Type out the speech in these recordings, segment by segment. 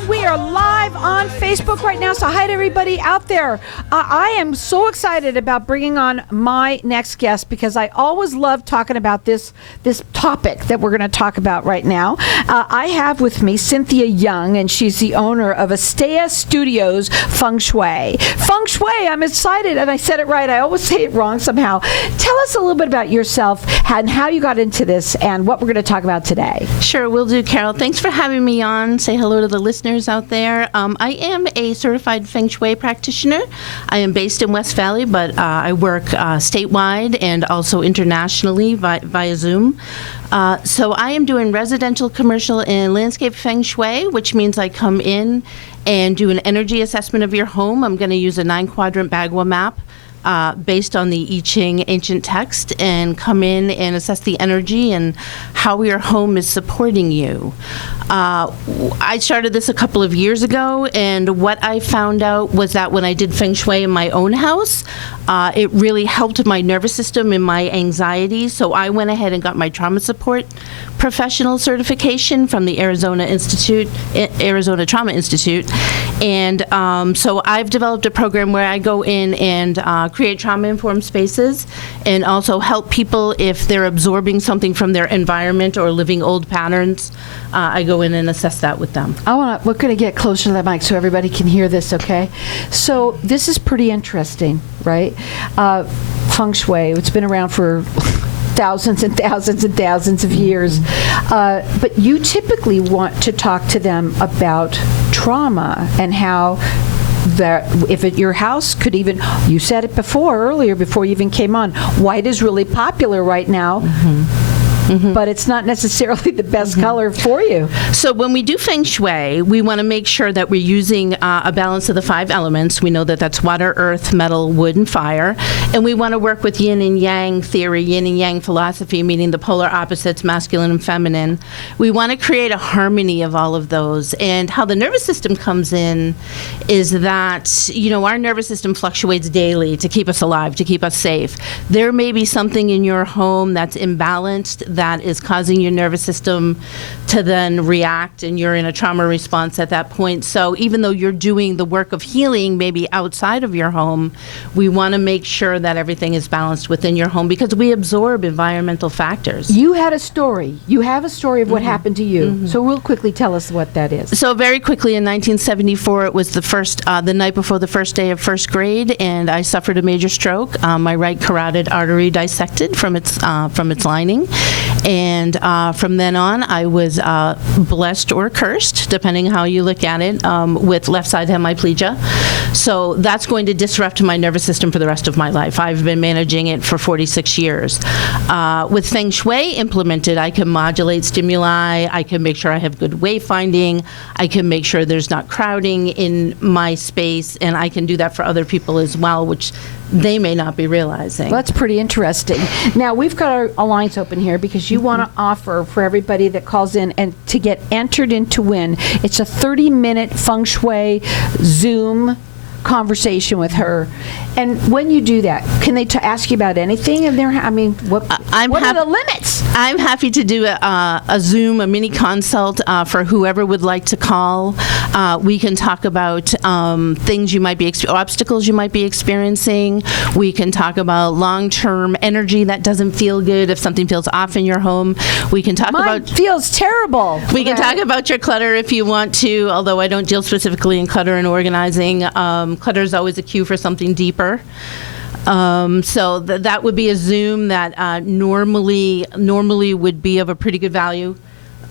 everyone. We are live on Facebook right now, so hi to everybody out there. I am so excited about bringing on my next guest because I always love talking about this topic that we're going to talk about right now. I have with me Cynthia Young, and she's the owner of Asteya Studios Feng Shui. Feng Shui, I'm excited, and I said it right. I always say it wrong somehow. Tell us a little bit about yourself and how you got into this and what we're going to talk about today. Sure, will do, Carol. Thanks for having me on. Say hello to the listeners out there. I am a certified Feng Shui practitioner. I am based in West Valley, but I work statewide and also internationally via Zoom. So I am doing residential, commercial, and landscape Feng Shui, which means I come in and do an energy assessment of your home. I'm going to use a 9-quadrant Bagua map based on the I Ching ancient text and come in and assess the energy and how your home is supporting you. I started this a couple of years ago, and what I found out was that when I did Feng Shui in my own house, it really helped my nervous system and my anxiety. So I went ahead and got my trauma support professional certification from the Arizona Trauma Institute. And so I've developed a program where I go in and create trauma-informed spaces and also help people if they're absorbing something from their environment or living old patterns. I go in and assess that with them. We're going to get closer to that mic so everybody can hear this, okay? So this is pretty interesting, right? Feng Shui, it's been around for thousands and thousands and thousands of years. But you typically want to talk to them about trauma and how that your house could even, you said it earlier before you even came on, white is really popular right now. But it's not necessarily the best color for you. So when we do Feng Shui, we want to make sure that we're using a balance of the 5 elements. We know that that's water, earth, metal, wood, and fire. And we want to work with Yin and Yang theory, Yin and Yang philosophy, meaning the polar opposites, masculine and feminine. We want to create a harmony of all of those. And how the nervous system comes in is that, our nervous system fluctuates daily to keep us alive, to keep us safe. There may be something in your home that's imbalanced, that is causing your nervous system to then react, and you're in a trauma response at that point. So even though you're doing the work of healing maybe outside of your home, we want to make sure that everything is balanced within your home because we absorb environmental factors. You had a story. You have a story of what happened to you. So real quickly tell us what that is. So very quickly in 1974, it was the night before the first day of first grade, and I suffered a major stroke. My right carotid artery dissected from its lining. And from then on, I was blessed or cursed, depending how you look at it, with left side hemiplegia. So that's going to disrupt my nervous system for the rest of my life. I've been managing it for 46 years. With Feng Shui implemented, I can modulate stimuli. I can make sure I have good wayfinding. I can make sure there's not crowding in my space, and I can do that for other people as well, which they may not be realizing. Well, that's pretty interesting. Now, we've got our lines open here because you want to offer for everybody that calls in and to get entered in to win. It's a 30-minute Feng Shui Zoom conversation with her. And when you do that, can they ask you about anything? And what are the limits? I'm happy to do a Zoom, a mini consult for whoever would like to call. We can talk about things you might be, obstacles you might be experiencing. We can talk about long-term energy that doesn't feel good if something feels off in your home. We can talk Mine feels terrible. We can talk about your clutter if you want to, although I don't deal specifically in clutter and organizing. Clutter is always a cue for something deeper. So that would be a Zoom that normally would be of a pretty good value.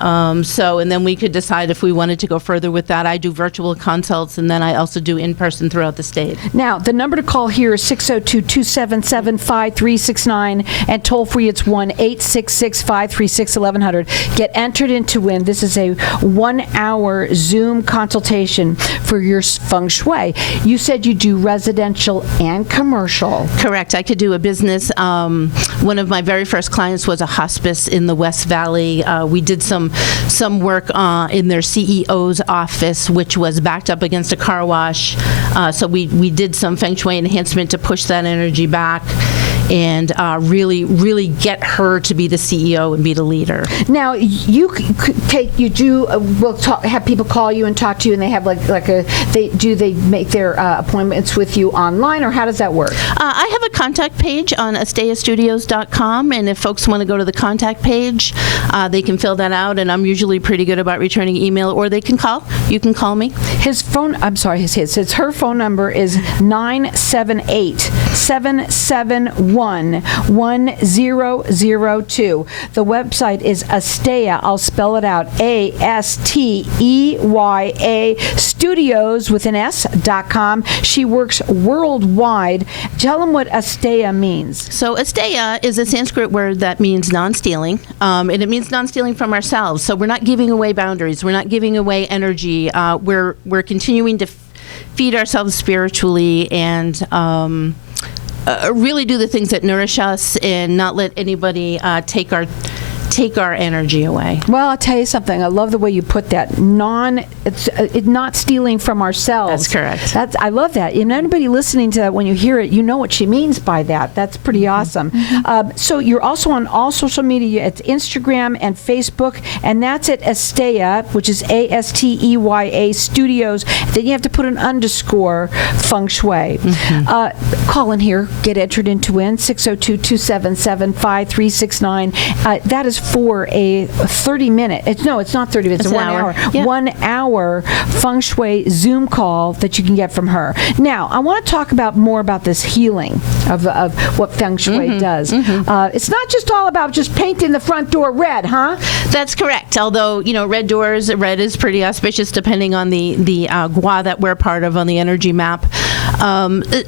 And then we could decide if we wanted to go further with that. I do virtual consults, and then I also do in-person throughout the state. Now, the number to call here is 602-277-5369, and toll-free it's 1-866-536-1100. Get entered in to win. This is a 1-hour Zoom consultation for your Feng Shui. You said you do residential and commercial. Correct. I could do a business. One of my very first clients was a hospice in the West Valley. We did some work in their CEO's office, which was backed up against a car wash. So we did some Feng Shui enhancement to push that energy back. and really get her to be the CEO and be the leader. Now, you will have people call you and talk to you, and they have they make their appointments with you online, or how does that work? I have a contact page on asteyastudios.com, and if folks want to go to the contact page, they can fill that out, and I'm usually pretty good about returning email, or they can call. You can call me. Her phone number is 978-771-1002. The website is Asteya. I'll spell it out. Asteya Studios with an S.com. She works worldwide. Tell them what Asteya means. So Asteya is a Sanskrit word that means non-stealing, and it means non-stealing from ourselves. So we're not giving away boundaries. We're not giving away energy. We're continuing to feed ourselves spiritually and really do the things that nourish us and not let anybody take our energy away. Well, I'll tell you something. I love the way you put that. It's not stealing from ourselves. That's correct. I love that. And anybody listening to that, when you hear it, you know what she means by that. That's pretty awesome. So you're also on all social media. It's Instagram and Facebook, and that's at Asteya, which is Asteya Studios. Then you have to put an underscore Feng Shui. Call in here. Get entered into win. 602-277-5369. That is for a 30-minute. It's not 30 minutes. It's 1 hour. Yeah. 1 hour Feng Shui Zoom call that you can get from her. Now, I want to talk more about this healing of what Feng Shui does. It's not just all about just painting the front door red, huh? That's correct. Although, red is pretty auspicious depending on the gua that we're part of on the energy map.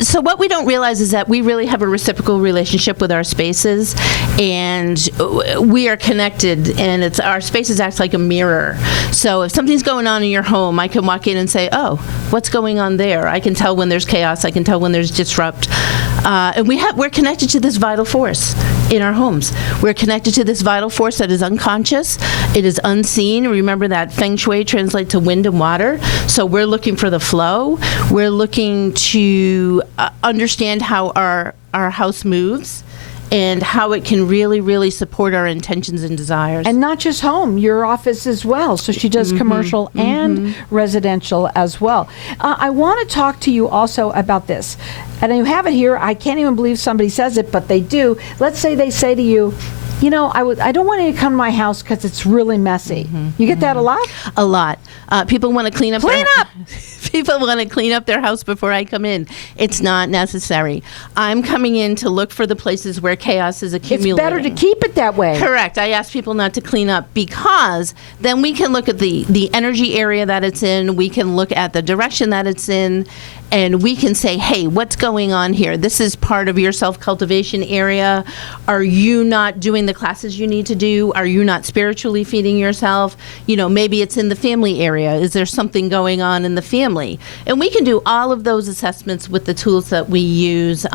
So what we don't realize is that we really have a reciprocal relationship with our spaces, and we are connected, and our spaces act like a mirror. So if something's going on in your home, I can walk in and say, oh, what's going on there? I can tell when there's chaos. I can tell when there's disrupt. And we're connected to this vital force in our homes. We're connected to this vital force that is unconscious. It is unseen. Remember that Feng Shui translates to wind and water. So we're looking for the flow. We're looking to understand how our house moves and how it can really, really support our intentions and desires. And not just home, your office as well. So she does commercial and residential as well. I want to talk to you also about this. And you have it here. I can't even believe somebody says it, but they do. Let's say they say to you, I don't want you to come to my house because it's really messy. You get that a lot? A lot. People want to clean up. People want to clean up their house before I come in. It's not necessary. I'm coming in to look for the places where chaos is accumulating. It's better to keep it that way. Correct. I ask people not to clean up because then we can look at the energy area that it's in. We can look at the direction that it's in. And we can say, hey, what's going on here? This is part of your self-cultivation area. Are you not doing the classes you need to do? Are you not spiritually feeding yourself? Maybe it's in the family area. Is there something going on in the family? And we can do all of those assessments with the tools that we use.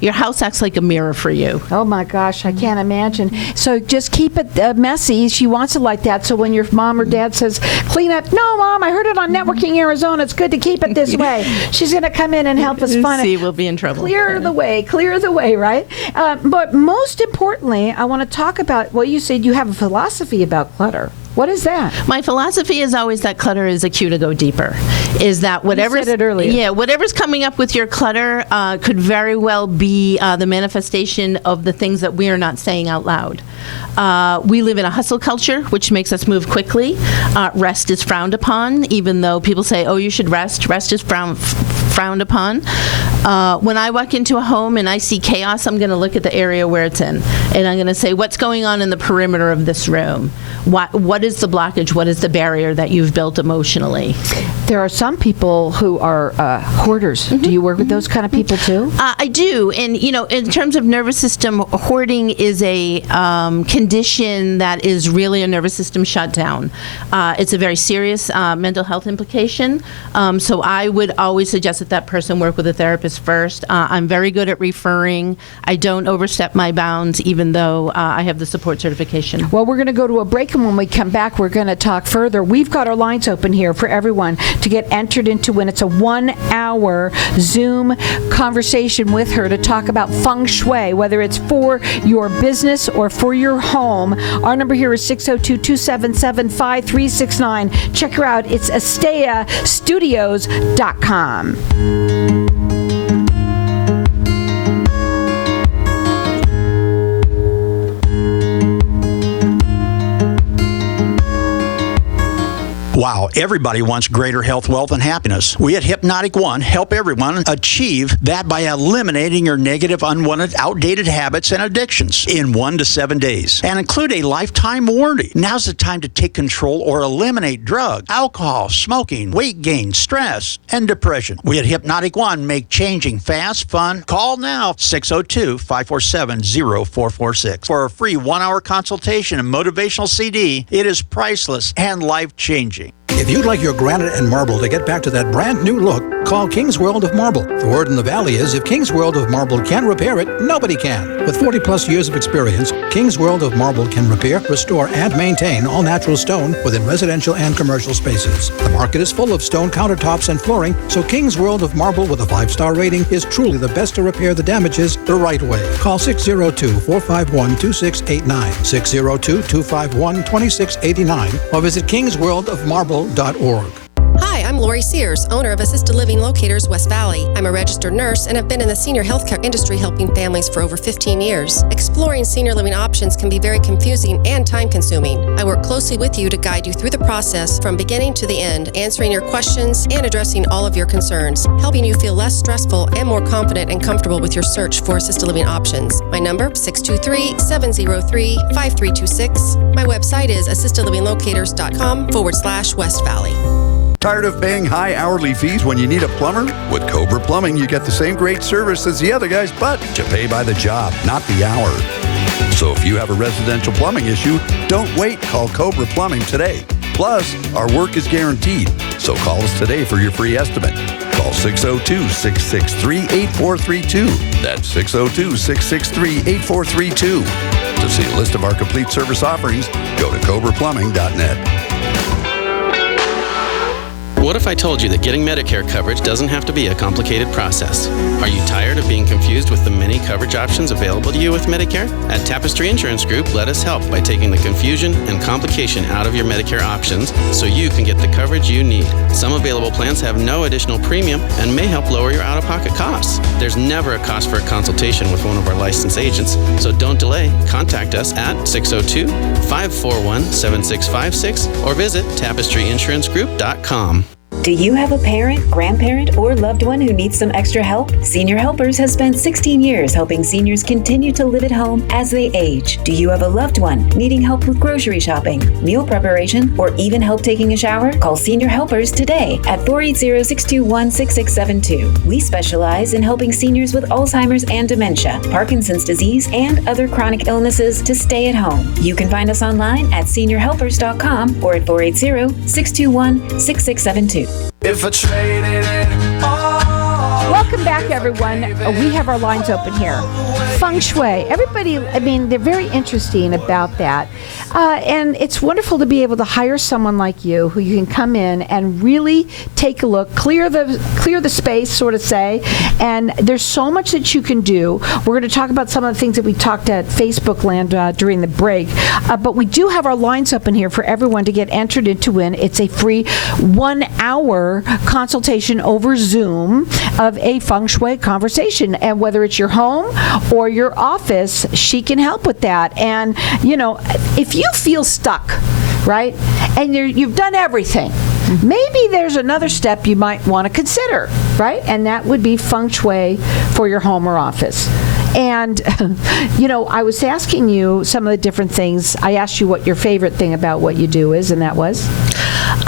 Your house acts like a mirror for you. Oh, my gosh, I can't imagine. So just keep it messy. She wants it like that. So when your mom or dad says, clean up, no, Mom, I heard it on Networking Arizona. It's good to keep it this way. She's going to come in and help us find it. We'll be in trouble. Clear the way, right? But most importantly, I want to talk about, you said you have a philosophy about clutter. What is that? My philosophy is always that clutter is a cue to go deeper. Is that whatever's, you said it earlier. Yeah, whatever's coming up with your clutter could very well be the manifestation of the things that we are not saying out loud. We live in a hustle culture, which makes us move quickly. Rest is frowned upon, even though people say, oh, you should rest. Rest is frowned upon. When I walk into a home and I see chaos, I'm going to look at the area where it's in. And I'm going to say, what's going on in the perimeter of this room? What is the blockage? What is the barrier that you've built emotionally? There are some people who are hoarders. Do you work with those kind of people too? I do. And, in terms of nervous system, hoarding is a condition that is really a nervous system shutdown. It's a very serious mental health implication. So I would always suggest that person work with a therapist first. I'm very good at referring. I don't overstep my bounds, even though I have the support certification. Well, we're going to go to a break break, and when we come back, we're going to talk further. We've got our lines open here for everyone to get entered into win. It's a 1-hour Zoom conversation with her to talk about Feng Shui, whether it's for your business or for your home. Our number here is 602-277-5369. Check her out. It's AsteyaStudios.com. Wow, everybody wants greater health, wealth, and happiness. We at Hypnotic One help everyone achieve that by eliminating your negative, unwanted, outdated habits and addictions in 1 to 7 days and include a lifetime warranty. Now's the time to take control or eliminate drugs, alcohol, smoking, weight gain, stress, and depression. We at Hypnotic One make changing fast, fun. Call now, 602-547-0446 for a free 1-hour consultation and motivational CD. It is priceless and life-changing. If you'd like your granite and marble to get back to that brand new look, call King's World of Marble. The word in the valley is if King's World of Marble can't repair it, nobody can. With 40 plus years of experience, King's World of Marble can repair, restore, and maintain all natural stone within residential and commercial spaces. The market is full of stone countertops and flooring, so King's World of Marble with a 5-star rating is truly the best to repair the damages the right way. Call 602-451-2689, 602-251-2689, or visit kingsworldofmarble.org. Hi, I'm Lori Sears, owner of Assisted Living Locators West Valley. I'm a registered nurse and have been in the senior healthcare industry helping families for over 15 years. Exploring senior living options can be very confusing and time-consuming. I work closely with you to guide you through the process from beginning to the end, answering your questions and addressing all of your concerns, helping you feel less stressful and more confident and comfortable with your search for assisted living options. My number, 623-703-5326. My website is assistedlivinglocators.com/West Valley. Tired of paying high hourly fees when you need a plumber? With Cobra Plumbing, you get the same great service as the other guys, but you pay by the job, not the hour. So if you have a residential plumbing issue, don't wait. Call Cobra Plumbing today. Plus, our work is guaranteed. So call us today for your free estimate. Call 602-663-8432. That's 602-663-8432. To see a list of our complete service offerings, go to cobraplumbing.net. What if I told you that getting Medicare coverage doesn't have to be a complicated process? Are you tired of being confused with the many coverage options available to you with Medicare? At Tapestry Insurance Group, let us help by taking the confusion and complication out of your Medicare options so you can get the coverage you need. Some available plans have no additional premium and may help lower your out-of-pocket costs. There's never a cost for a consultation with one of our licensed agents, so don't delay. Contact us at 602-541-7656 or visit tapestryinsurancegroup.com. Do you have a parent, grandparent, or loved one who needs some extra help? Senior Helpers has spent 16 years helping seniors continue to live at home as they age. Do you have a loved one needing help with grocery shopping, meal preparation, or even help taking a shower? Call Senior Helpers today at 480-621-6672. We specialize in helping seniors with Alzheimer's and dementia, Parkinson's disease, and other chronic illnesses to stay at home. You can find us online at seniorhelpers.com or at 480-621-6672. If I traded it all. Welcome back, everyone. We have our lines open here. Feng Shui. Everybody, I mean, they're very interesting about that. And it's wonderful to be able to hire someone like you who you can come in and really take a look, clear the space, sort of say. And there's so much that you can do. We're going to talk about some of the things that we talked at Facebook Land during the break. But we do have our lines open here for everyone to get entered into win. It's a free 1-hour consultation over Zoom of a Feng Shui conversation. And whether it's your home or your office, she can help with that. And, you know, if you feel stuck, right, and you've done everything, maybe there's another step you might want to consider, right? And that would be Feng Shui for your home or office. And, you know, I was asking you some of the different things. I asked you what your favorite thing about what you do is, and that was?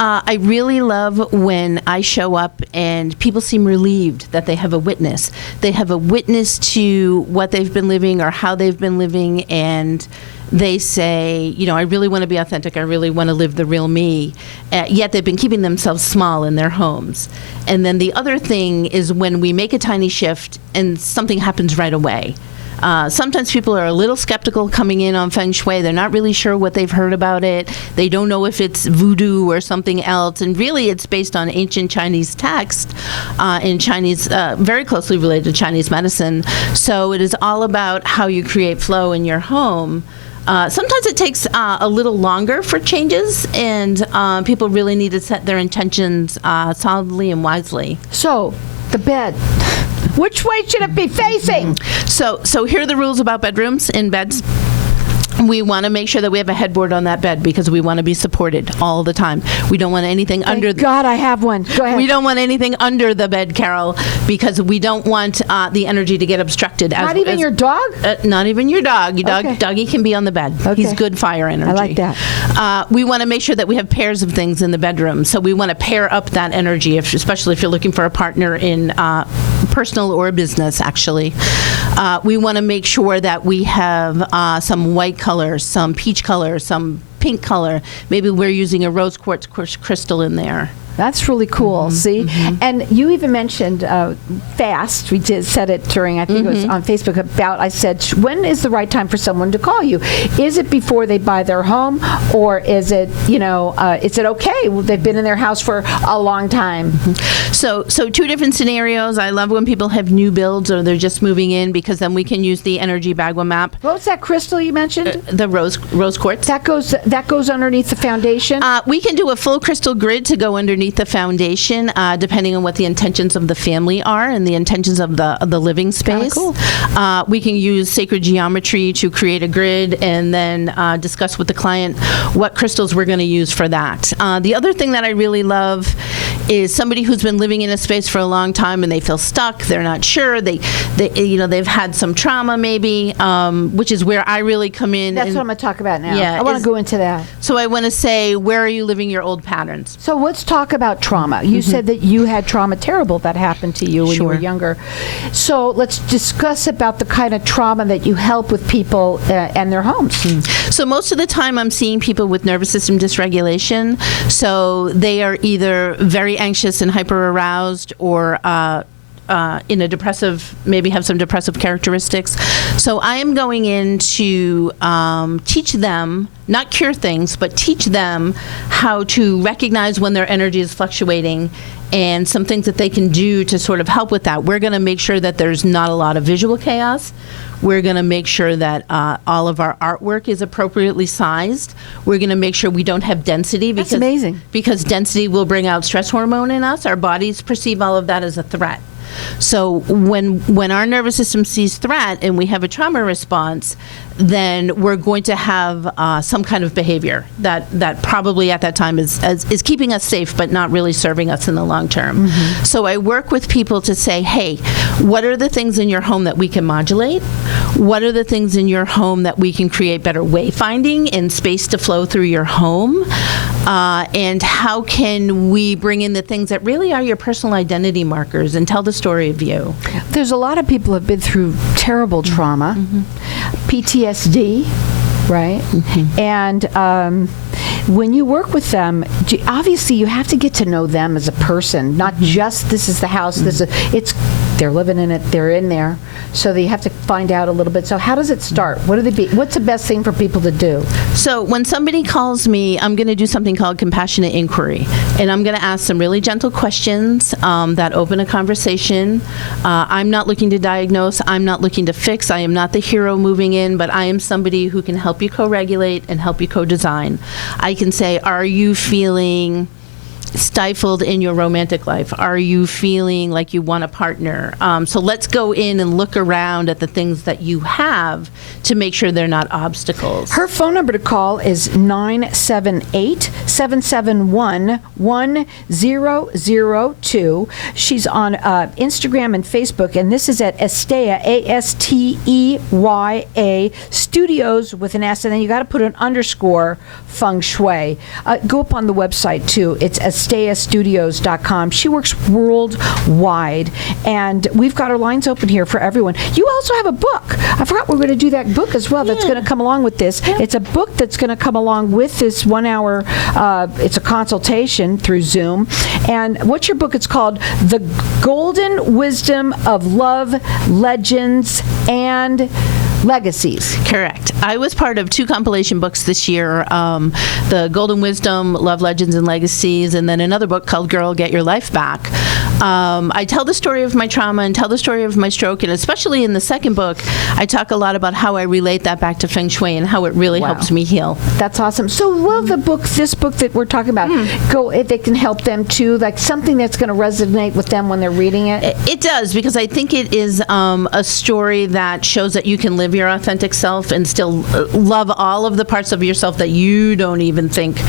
I really love when I show up and people seem relieved that they have a witness. They have a witness to what they've been living or how they've been living, and they say, you know, I really want to be authentic. I really want to live the real me. Yet they've been keeping themselves small in their homes. And then the other thing is when we make a tiny shift and something happens right away. Sometimes people are a little skeptical coming in on Feng Shui. They're not really sure what they've heard about it. They don't know if it's voodoo or something else. And really, it's based on ancient Chinese text in Chinese, very closely related to Chinese medicine. So it is all about how you create flow in your home. Sometimes it takes a little longer for changes, and people really need to set their intentions solidly and wisely. So, the bed. Which way should it be facing? So here are the rules about bedrooms and beds. We want to make sure that we have a headboard on that bed because we want to be supported all the time. We don't want anything under. God, I have one. Go ahead. We don't want anything under the bed, Carol, because we don't want the energy to get obstructed. Not even your dog? Not even your dog. Your dog, Okay. Doggy can be on the bed. Okay. He's good fire energy. I like that. We want to make sure that we have pairs of things in the bedroom. So we want to pair up that energy, especially if you're looking for a partner in personal or business, actually. We want to make sure that we have some white color, some peach color, some pink color. Maybe we're using a rose quartz crystal in there. That's really cool. See? And you even mentioned fast. We said it during, I think it was on Facebook about, I said, when is the right time for someone to call you? Is it before they buy their home, or is it, is it okay? They've been in their house for a long time. So two different scenarios. I love when people have new builds or they're just moving in, because then we can use the energy Bagua map. What was that crystal you mentioned? The rose quartz. That goes underneath the foundation? We can do a full crystal grid to go underneath the foundation, depending on what the intentions of the family are and the intentions of the living space. Cool. We can use sacred geometry to create a grid and then discuss with the client what crystals we're going to use for that. The other thing that I really love is somebody who's been living in a space for a long time and they feel stuck. They're not sure. They've had some trauma maybe, which is where I really come in. That's what I'm going to talk about now. Yeah, I want to go into that. So I want to say, where are you living your old patterns? So let's talk about trauma. You said that you had trauma terrible that happened to you when you were younger. So let's discuss about the kind of trauma that you help with people and their homes. So most of the time I'm seeing people with nervous system dysregulation. So they are either very anxious and hyper aroused, or in a depressive, maybe have some depressive characteristics. So I am going in to teach them, not cure things, but teach them how to recognize when their energy is fluctuating and some things that they can do to sort of help with that. We're going to make sure that there's not a lot of visual chaos. We're going to make sure that all of our artwork is appropriately sized. We're going to make sure we don't have density. That's amazing. Because density will bring out stress hormone in us. Our bodies perceive all of that as a threat. So when our nervous system sees threat and we have a trauma response, then we're going to have some kind of behavior that probably at that time is keeping us safe but not really serving us in the long term. So I work with people to say, hey, what are the things in your home that we can modulate? What are the things in your home that we can create better wayfinding and space to flow through your home? And how can we bring in the things that really are your personal identity markers and tell the story of you? There's a lot of people who have been through terrible trauma, PTSD, right? And when you work with them, obviously you have to get to know them as a person, not just this is the house, they're living in it, they're in there, so you have to find out a little bit. So how does it start? What's the best thing for people to do? So when somebody calls me, I'm going to do something called compassionate inquiry, and I'm going to ask some really gentle questions that open a conversation. I'm not looking to diagnose, I'm not looking to fix, I am not the hero moving in, but I am somebody who can help you co-regulate and help you co-design. I can say, are you feeling stifled in your romantic life? Are you feeling like you want a partner? So let's go in and look around at the things that you have to make sure they're not obstacles. Her phone number to call is 978-771-1002. She's on Instagram and Facebook, and this is at Asteya, Asteya Studios with an S, and then you got to put an underscore Feng Shui. Go up on the website too. It's AsteyaStudios.com. She works worldwide, and we've got our lines open here for everyone. You also have a book. I forgot we were going to do that book as well. That's going to come along with this. It's a book that's going to come along with this 1 hour. It's a consultation through Zoom. And what's your book? It's called The Golden Wisdom of Love, Legends, and Legacies. Correct. I was part of 2 compilation books this year, the Golden Wisdom, Love, Legends, and Legacies, and then another book called Girl, Get Your Life Back. I tell the story of my trauma and tell the story of my stroke, and especially in the second book, I talk a lot about how I relate that back to Feng Shui and how it really helps me heal. That's awesome. So will this book that we're talking about, they can help them too, like something that's going to resonate with them when they're reading it? It does, because I think it is a story that shows that you can live your authentic self and still love all of the parts of yourself that you don't even think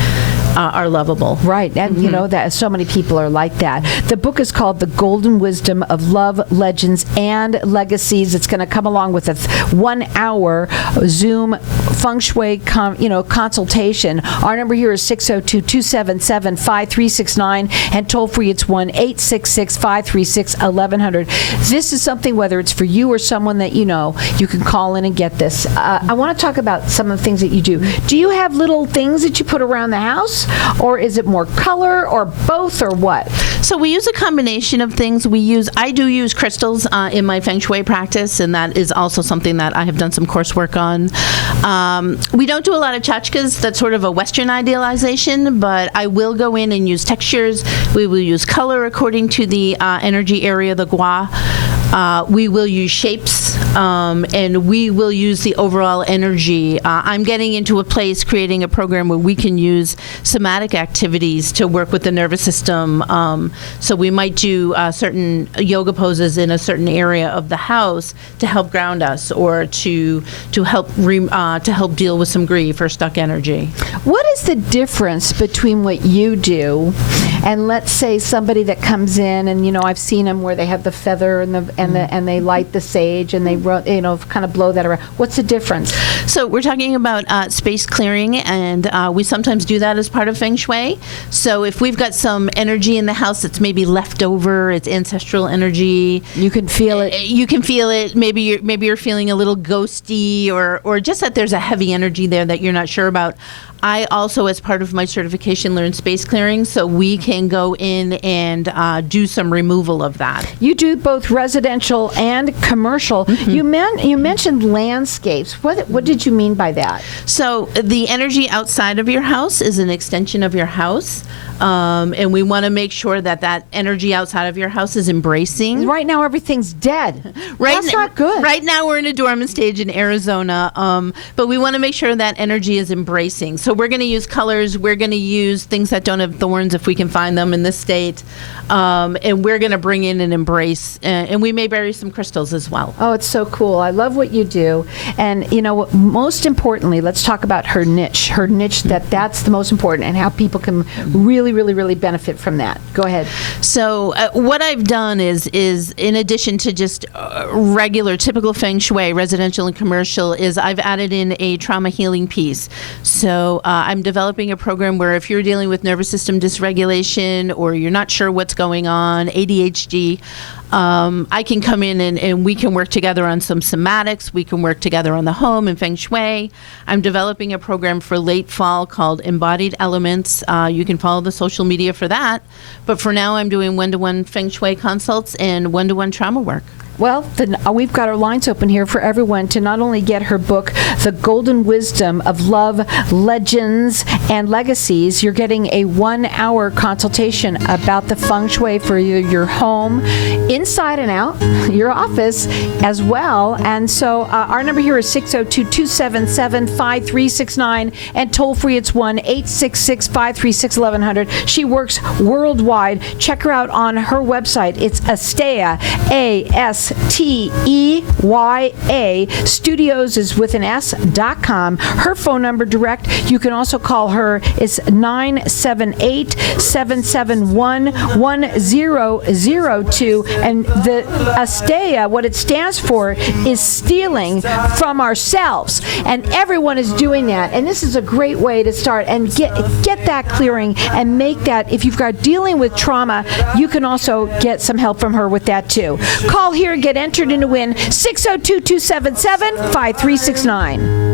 are lovable. Right, and you know that so many people are like that. The book is called The Golden Wisdom of Love, Legends, and Legacies. It's going to come along with a 1-hour Zoom Feng Shui consultation. Our number here is 602-277-5369, and toll free it's 1-866-536-1100. This is something, whether it's for you or someone that you know, you can call in and get this. I want to talk about some of the things that you do. Do you have little things that you put around the house? Or is it more color, or both, or what? So we use a combination of things. I do use crystals in my Feng Shui practice, and that is also something that I have done some coursework on. We don't do a lot of tchotchkes. That's sort of a Western idealization, but I will go in and use textures. We will use color according to the energy area, the gua. We will use shapes, and we will use the overall energy. I'm getting into a place, creating a program where we can use somatic activities to work with the nervous system. So we might do certain yoga poses in a certain area of the house to help ground us, or to help deal with some grief or stuck energy. What is the difference between what you do and, let's say, somebody that comes in and I've seen them where they have the feather and they light the sage and they kind of blow that around. What's the difference? So we're talking about space clearing, and we sometimes do that as part of Feng Shui. So if we've got some energy in the house that's maybe left over, it's ancestral energy. You can feel it. You can feel it. Maybe you're feeling a little ghosty, or just that there's a heavy energy there that you're not sure about. I also, as part of my certification, learned space clearing, so we can go in and do some removal of that. You do both residential and commercial. You mentioned landscapes. What did you mean by that? So the energy outside of your house is an extension of your house. And we want to make sure that energy outside of your house is embracing. Right now, everything's dead. That's not good. Right now, we're in a dormant stage in Arizona, but we want to make sure that energy is embracing. So we're going to use colors. We're going to use things that don't have thorns if we can find them in this state. And we're going to bring in and embrace, and we may bury some crystals as well. Oh, it's so cool. I love what you do. And, most importantly, let's talk about her niche. Her niche, that's the most important, and how people can really, really, really benefit from that. Go ahead. So what I've done is in addition to just regular, typical Feng Shui, residential and commercial, is I've added in a trauma healing piece. So I'm developing a program where if you're dealing with nervous system dysregulation, or you're not sure what's going on, ADHD, I can come in and we can work together on some somatics. We can work together on the home and Feng Shui. I'm developing a program for late fall called Embodied Elements. You can follow the social media for that. But for now, I'm doing one-to-one Feng Shui consults and one-to-one trauma work. Well, then we've got our lines open here for everyone to not only get her book, The Golden Wisdom of Love, Legends, and Legacies. You're getting a 1-hour consultation about the Feng Shui for your home, inside and out, your office as well. And so our number here is 602-277-5369, and toll free it's 1-866-536-1100. She works worldwide. Check her out on her website. It's Asteya, Asteya. Studios is with an S.com. Her phone number direct, you can also call her, is 978-771-1002. And the Asteya, what it stands for, is stealing from ourselves. And everyone is doing that. And this is a great way to start and get that clearing and make that, if you've got dealing with trauma, you can also get some help from her with that too. Call here, get entered in to win, 602-277-5369.